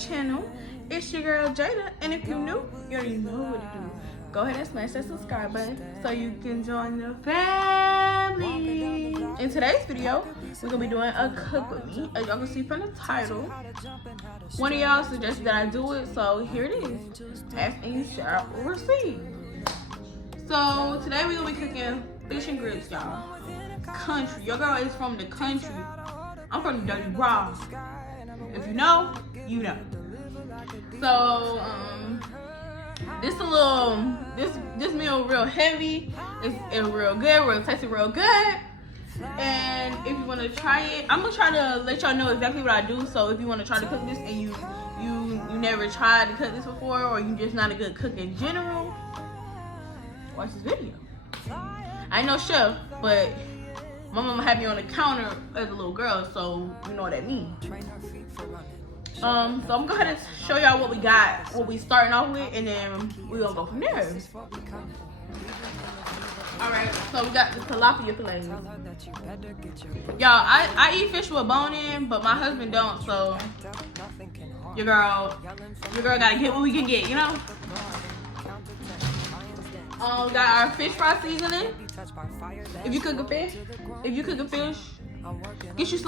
channel. It's your girl Jada, and if you're new, you already know what to do. Go ahead and smash that subscribe button so you can join the family. In today's video, we're gonna be doing a cook with me. As y'all can see from the title, one of y'all suggested that I do it, so here it is. Ask and you shall receive. So today we're gonna be cooking fish and grits, y'all. Country. Your girl is from the country. I'm from the Dirty Raw. If you know, you know. So this meal real heavy. It's real good. Real tasty, real good. And if you want to try it, I'm gonna try to let y'all know exactly what I do. So if you want to try to cook this and you never tried to cook this before, or you just not a good cook in general, watch this video. I ain't no chef, but my mama had me on the counter as a little girl, so you know what that means. So I'm gonna go ahead and show y'all what we got, what we starting off with, and then we're gonna go from there. Alright, so we got the tilapia fillets. Y'all, I eat fish with bone in, but my husband don't, so your girl gotta get what we can get, you know? We got our fish fry seasoning. If you cook a fish, get you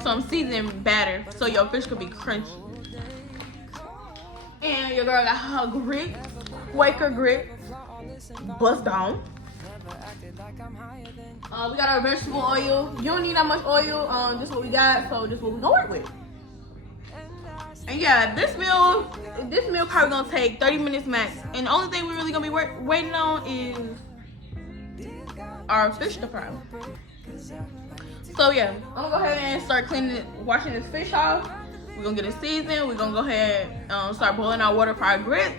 some seasoning batter so your fish could be crunchy. And your girl got her grit, Quaker grit, bust down. We got our vegetable oil. You don't need that much oil. Just what we got, so just what we gonna work with. And yeah, this meal probably gonna take 30 minutes max. And the only thing we really gonna be waiting on is our fish to fry. So yeah, I'm gonna go ahead and start washing this fish off. We're gonna get it seasoned. We're gonna go ahead and start boiling our water for our grits.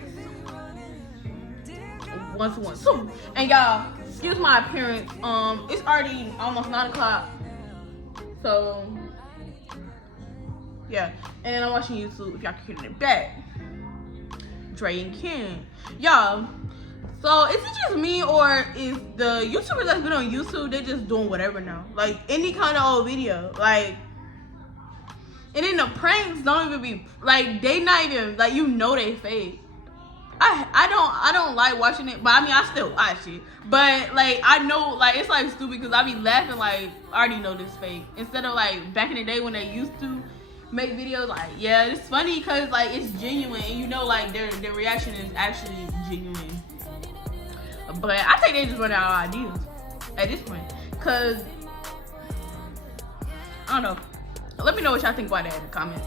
1, 2, 1, 2. And y'all, excuse my appearance. It's already almost 9 o'clock. So yeah, and I'm watching YouTube if y'all can hear it back. Dre and Ken. Y'all, so is it just me, or is the YouTubers that's been on YouTube, they just doing whatever now? Like any kind of old video. Like, and then the pranks don't even be like, they not even like, you know they fake. I don't like watching it, but I mean I still watch it. But like I know like it's like stupid because I be laughing like I already know this fake. Instead of like back in the day when they used to make videos like, yeah, it's funny because like it's genuine and you know like their reaction is actually genuine. But I think they just run out of ideas at this point. Cause I don't know. Let me know what y'all think about that in the comments.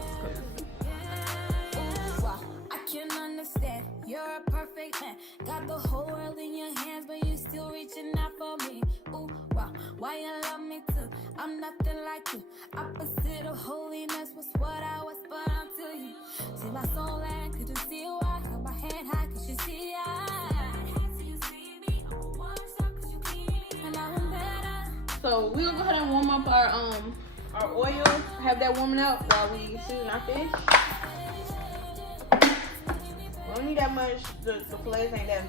I can understand you're a perfect man. Got the whole world in your hands, but you still reaching out for me. Ooh, wow, why you love me too? I'm nothing like you. Opposite of holiness was what I was, but until you see my soul and could you see why? Hold my hand high, could you see So we're gonna go ahead and warm up our oil, have that warming up while we season our fish. We don't need that much, the fillets ain't that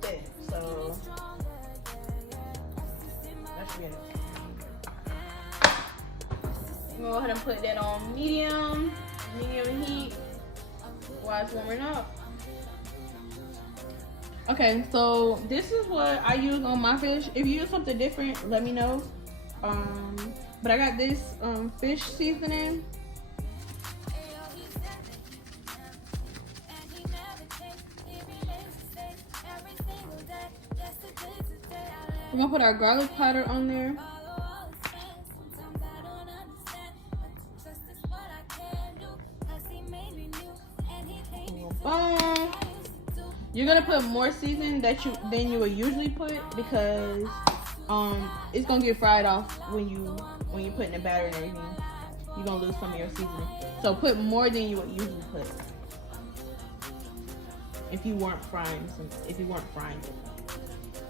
thick, so that should be enough. I'm gonna go ahead and put that on medium heat while it's warming up. Okay, so this is what I use on my fish. If you use something different, let me know. But I got this fish seasoning. We're gonna put our garlic powder on there. You're gonna put more seasoning than you would usually put because it's gonna get fried off when you put in the batter and everything. You're gonna lose some of your seasoning. So put more than you would usually put if you weren't frying it.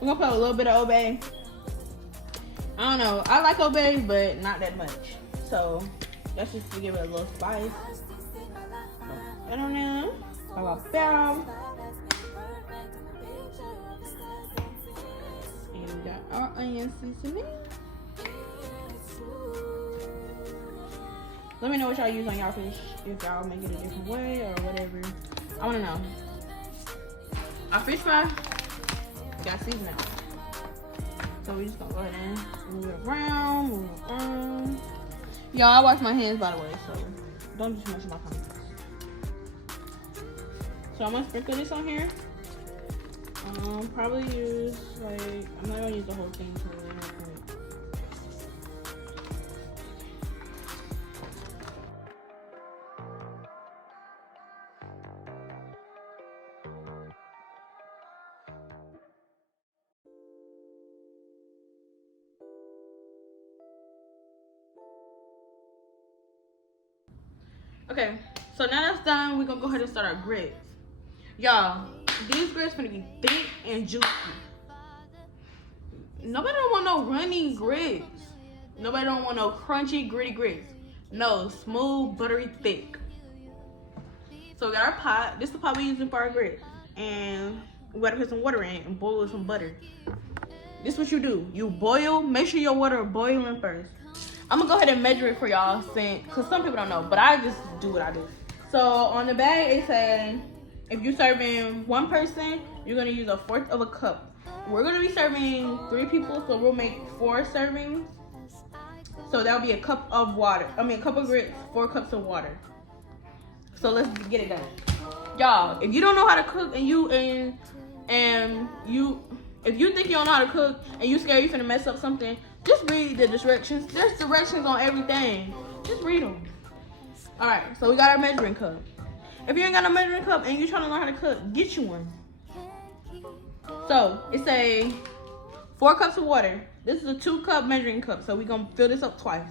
We're gonna put a little bit of Old Bay. I don't know. I like Old Bay, but not that much. So that's just to give it a little spice. I don't know. How about that? And we got our onion seasoning. Let me know what y'all use on y'all fish. If y'all make it a different way or whatever. I wanna know. Our fish fry got seasoning out. So we just gonna go ahead and move it around. Y'all, I wash my hands, by the way, so don't do too much of my comments. So I'm gonna sprinkle this on here. Probably use like, I'm not gonna use the whole thing to really help it. Okay, so now that's done, we're gonna go ahead and start our grits. Y'all, these grits gonna be thick and juicy. Nobody don't want no runny grits. Nobody don't want no crunchy, gritty grits. No, smooth, buttery, thick. So we got our pot. This is the pot we're using for our grits. And we gotta put some water in and boil with some butter. This is what you do. You boil, make sure your water is boiling first. I'm gonna go ahead and measure it for y'all, because some people don't know, but I just do what I do. So on the bag, it said, if you're serving one person, you're gonna use 1/4 of a cup. We're gonna be serving 3 people, so we'll make 4 servings. So that'll be a cup of water. I mean, a cup of grits, 4 cups of water. So let's get it done. Y'all, if you don't know how to cook if you think you don't know how to cook and you scared you're finna mess up something, just read the directions. There's directions on everything. Just read them. All right, so we got our measuring cup. If you ain't got no measuring cup and you're trying to learn how to cook, get you one. So it's a 4 cups of water. This is a 2-cup measuring cup, so we're gonna fill this up twice.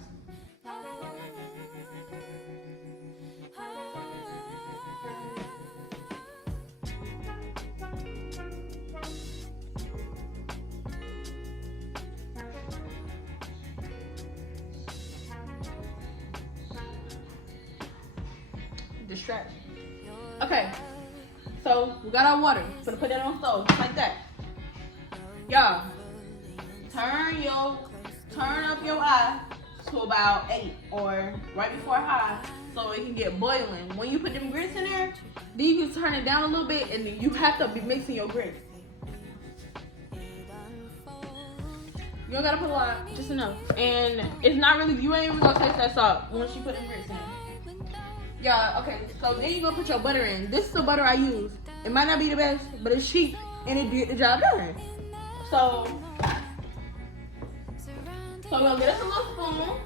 Distraction. Okay, so we got our water. So to put that on stove, just like that. Y'all, turn up your eye to about 8 or right before high, so it can get boiling. When you put them grits in there, then you can turn it down a little bit, and then you have to be mixing your grits. You don't gotta put a lot, just enough. And it's not really, you ain't even gonna taste that salt once you put them grits in. Yeah, okay, so then you gonna put your butter in. This is the butter I use. It might not be the best, but it's cheap and it did the job done. So we're gonna get us a little spoon.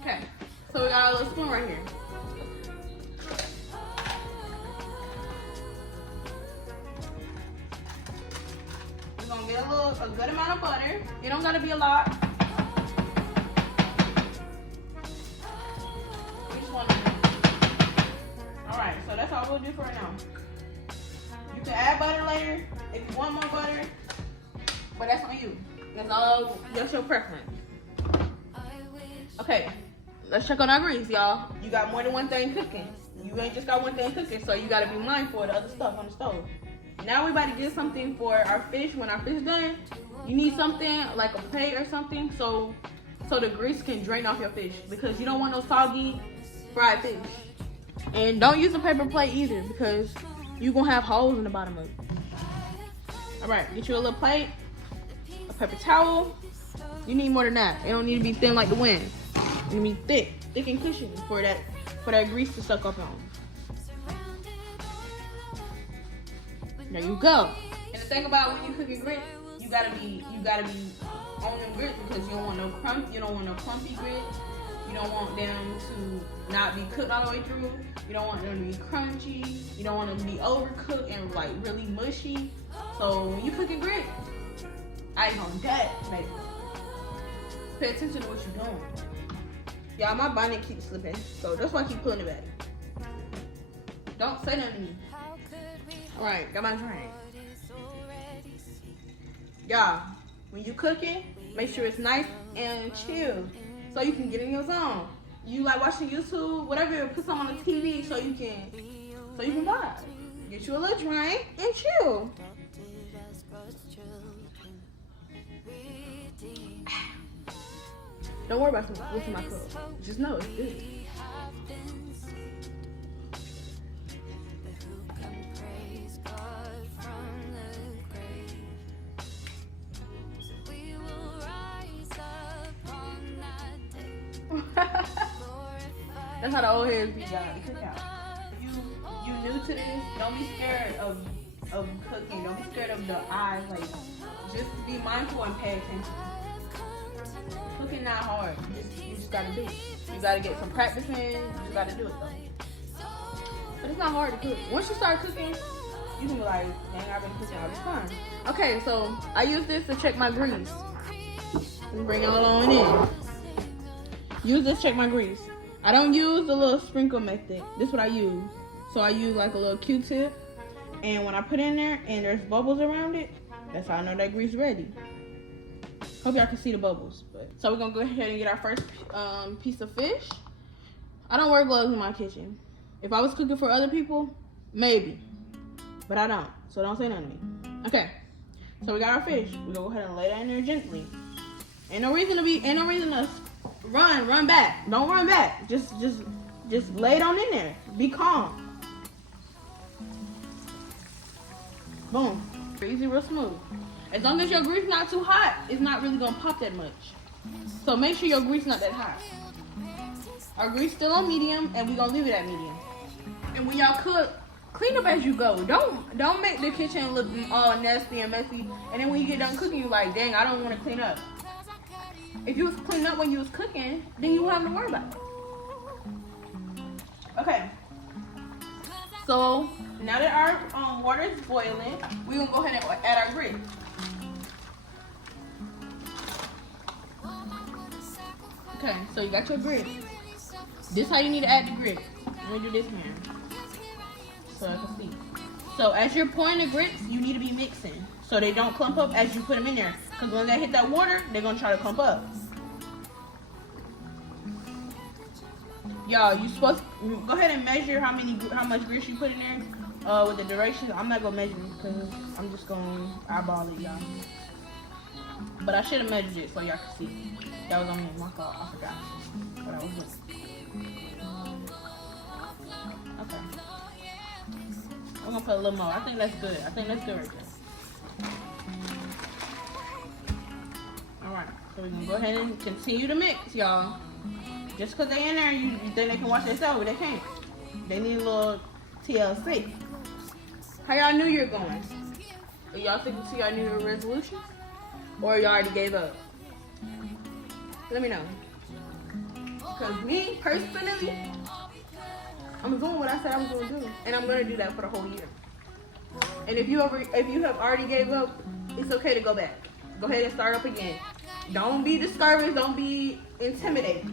Okay, so we got our little spoon right here. We're gonna get a good amount of butter. It don't gotta be a lot. Alright, so that's all we'll do for right now. You can add butter later if you want more butter, but that's on you. That's your preference. Okay, let's check on our grease, y'all. You got more than one thing cooking. You ain't just got one thing cooking, so you gotta be mindful of the other stuff on the stove. Now we about to get something for our fish. When our fish done, you need something like a plate or something so the grease can drain off your fish, because you don't want no soggy fried fish. And don't use a paper plate either, because you're gonna have holes in the bottom of it. All right, get you a little plate, a paper towel. You need more than that. It don't need to be thin like the wind. It need to be thick and cushiony for that grease to suck up on. There you go. And the thing about when you cooking grits, you gotta be on them grits, because you don't want no clumpy grits. You don't want them to not be cooked all the way through. You don't want them to be crunchy. You don't want them to be overcooked and like really mushy. So when you cooking grits, eyes on that, baby. Pay attention to what you're doing. Y'all, my bonnet keeps slipping, so that's why I keep pulling it back. Don't say nothing to me. All right, got my drink. Y'all, when you cooking, make sure it's nice and chill, so you can get in your zone. You like watching YouTube, whatever, put something on the TV so you can vibe. Get you a little drink and chill. Don't worry about what's in my cup. Just know it's good. That's how the old heads be, y'all. You new to this? Don't be scared of cooking. Don't be scared of the eyes. Like, just be mindful and pay attention. Cooking not hard. You just gotta do it. You gotta get some practice in. You gotta do it though. But it's not hard to cook. Once you start cooking, you can be like, dang, I've been cooking all this time. Okay, so I use this to check my grease. Let me bring y'all on in. Use this to check my grease. I don't use the little sprinkle method. This is what I use. So I use like a little Q-tip. And when I put in there and there's bubbles around it, that's how I know that grease ready. Hope y'all can see the bubbles. So we're gonna go ahead and get our first piece of fish. I don't wear gloves in my kitchen. If I was cooking for other people, maybe. But I don't. So don't say nothing to me. Okay. So we got our fish. We're gonna go ahead and lay that in there gently. Ain't no reason to run back. Don't run back. Just lay it on in there. Be calm. Boom. Easy, real smooth. As long as your grease not too hot, it's not really gonna pop that much. So make sure your grease not that hot. Our grease still on medium, and we gonna leave it at medium. And when y'all cook, clean up as you go. Don't make the kitchen look all nasty and messy. And then when you get done cooking, you like, dang, I don't want to clean up. If you was cleaning up when you was cooking, then you wouldn't have to worry about it. Okay. So now that our water is boiling, we're gonna go ahead and add our grits. Okay, so you got your grits. This is how you need to add the grits. Let me do this here, so I can see. So as you're pouring the grits, you need to be mixing so they don't clump up as you put them in there. Because when they hit that water, they're gonna try to clump up. Y'all, you supposed to go ahead and measure how much grits you put in there with the duration. I'm not gonna measure because I'm just gonna eyeball it, y'all. But I should have measured it so y'all can see. That was on me, my fault. I forgot what I was doing. Okay. I'm gonna put a little more. I think that's good. I think that's good right there. Alright, so we're gonna go ahead and continue to mix, y'all. Just because they in there, you think they can wash themselves, but they can't. They need a little TLC. How y'all New Year going? Are y'all sticking to y'all New Year resolutions? Or y'all already gave up? Let me know. Because me, personally, I'm doing what I said I was going to do. And I'm going to do that for the whole year. And if you have already gave up, it's okay to go back. Go ahead and start up again. Don't be discouraged. Don't be intimidated.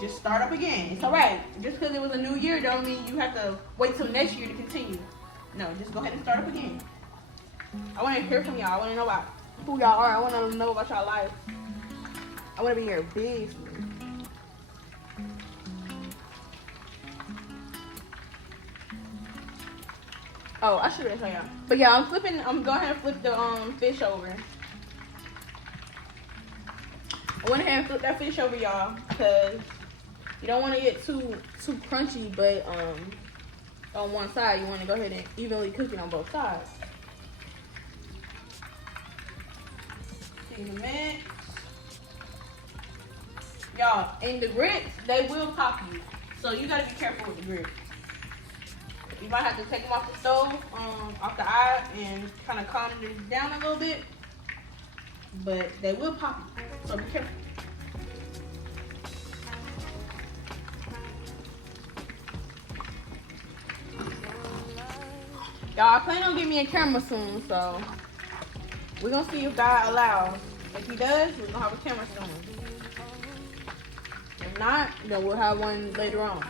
Just start up again. It's alright. Just because it was a new year don't mean you have to wait till next year to continue. No, just go ahead and start up again. I want to hear from y'all. I want to know about who y'all are. I want to know about y'all life. I want to be your business. Oh, I should have shown y'all. But yeah, I'm going to flip the fish over. I went ahead and flip that fish over, y'all, because you don't want to get too crunchy, but on one side, you want to go ahead and evenly cook it on both sides. In the mix. Y'all, and the grits, they will pop you. So you gotta be careful with the grits. You might have to take them off the stove, off the eye, and kind of calm them down a little bit. But they will pop you, so be careful. Y'all, I plan on getting me a camera soon, so we're gonna see if God allows. If He does, we're gonna have a camera soon. If not, then we'll have one later on.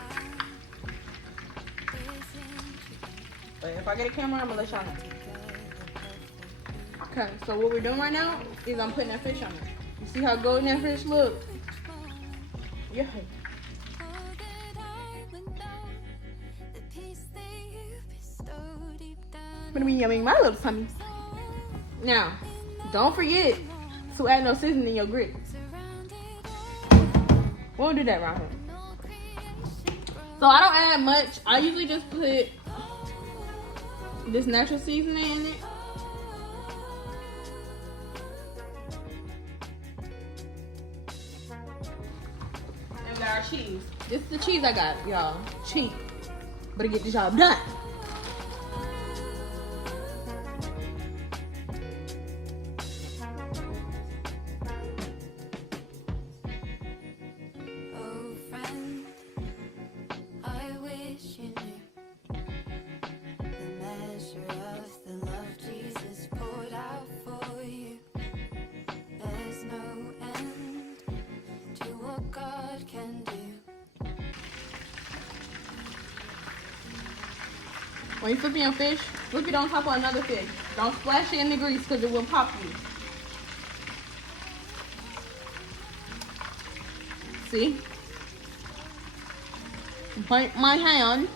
But if I get a camera, I'm gonna let y'all know. Okay, so what we're doing right now is I'm putting that fish on it. You see how golden that fish looks? Yeah. Gonna be yummy my little tummy. Now, don't forget to add no seasoning in your grits. We'll do that right here. So I don't add much. I usually just put this natural seasoning in it. And we got our cheese. This is the cheese I got, y'all. Cheap. Better get the job done. Oh, friend, I wish you knew the measure of the love Jesus poured out for you. There's no end to what God can do. When you flip your fish, flip it on top of another fish. Don't splash it in the grease because it will pop you. See? Point my hand.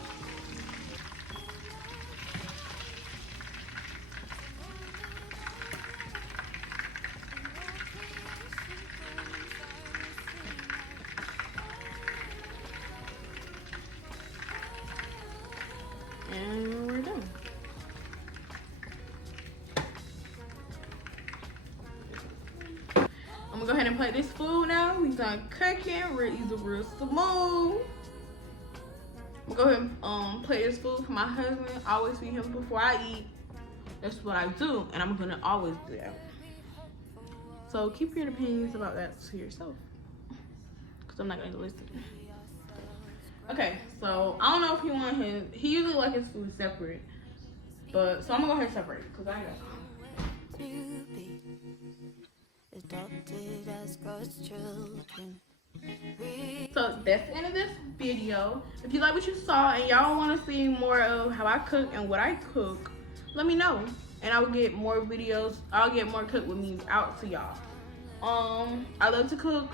And we're done. I'm gonna go ahead and plate this food now. We done cooking. These are real smooth. I'm gonna go ahead and plate this food for my husband. I always feed him before I eat. That's what I do, and I'm gonna always do that. So keep your opinions about that to yourself, because I'm not gonna listen. Okay, so I don't know if he usually like his food separate, but so I'm gonna go ahead and separate it because I ain't got time. To be adopted as God's children. So that's the end of this video. If you like what you saw and y'all want to see more of how I cook and what I cook, let me know, and I will get more videos. I'll get more cook with me out to y'all. I love to cook.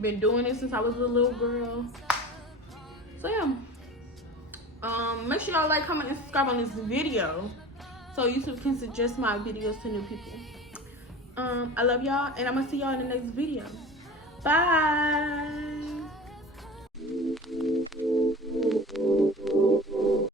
Been doing it since I was a little girl. So yeah, make sure y'all like, comment, and subscribe on this video so YouTube can suggest my videos to new people. I love y'all, and I'm gonna see y'all in the next video. Bye.